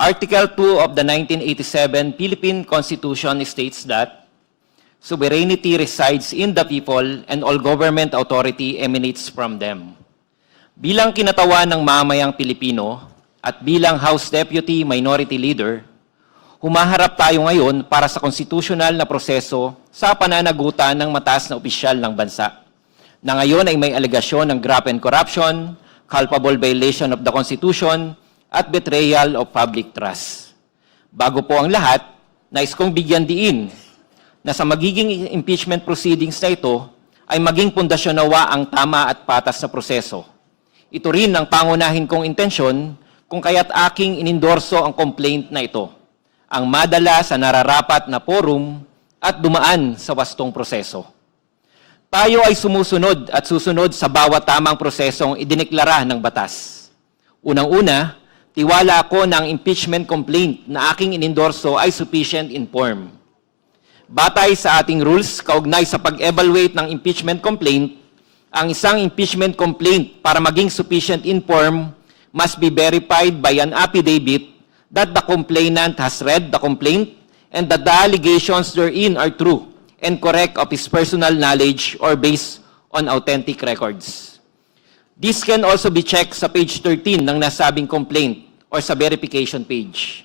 Article 2 of the 1987 Philippine Constitution states that sovereignty resides in the people and all government authority emanates from them. Bilang kinatawan ng mamamayang Pilipino at bilang House Deputy Minority Leader, humaharap tayo ngayon para sa konstitusyonal na proseso sa pananagutan ng mataas na opisyal ng bansa, na ngayon ay may alegasyon ng graft and corruption, culpable violation of the Constitution, at betrayal of public trust. Bago po ang lahat, nais kong bigyan diin na sa magiging impeachment proceedings na ito ay maging pundasyon nawa ang tama at patas na proseso. Ito rin ang pangunahin kong intensyon kung kaya't aking inendorso ang complaint na ito, ang madala sa nararapat na forum at dumaan sa wastong proseso. Tayo ay sumusunod at susunod sa bawat tamang prosesong idineklara ng batas. Unang-una, tiwala ako na ang impeachment complaint na aking inendorso ay sufficient in form. Batay sa ating rules, kaugnay sa pag-evaluate ng impeachment complaint, ang isang impeachment complaint para maging sufficient in form must be verified by an affidavit that the complainant has read the complaint and that the allegations therein are true and correct of his personal knowledge or based on authentic records. This can also be checked sa page 13 ng nasabing complaint or sa verification page.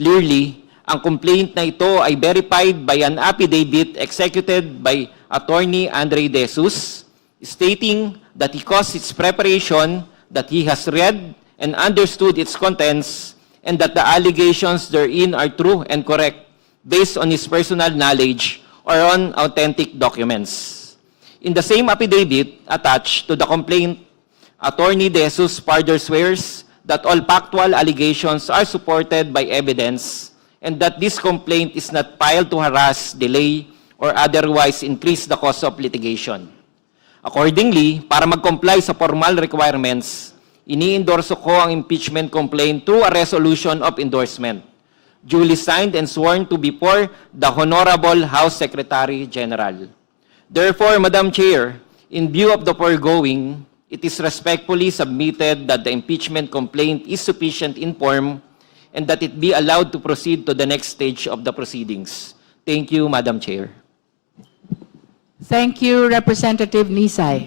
Clearly, ang complaint na ito ay verified by an affidavit executed by Attorney Andre De Jesus, stating that he caused its preparation, that he has read and understood its contents, and that the allegations therein are true and correct based on his personal knowledge or on authentic documents. In the same affidavit attached to the complaint, Attorney De Jesus further swears that all factual allegations are supported by evidence and that this complaint is not filed to harass, delay, or otherwise increase the cost of litigation. Accordingly, para mag-comply sa formal requirements, ini-endorso ko ang impeachment complaint through a resolution of endorsement, duly signed and sworn to before the Honorable House Secretary General. Therefore, Madam Chair, in view of the foregoing, it is respectfully submitted that the impeachment complaint is sufficient in form and that it be allowed to proceed to the next stage of the proceedings. Thank you, Madam Chair. Thank you, Representative Nisay.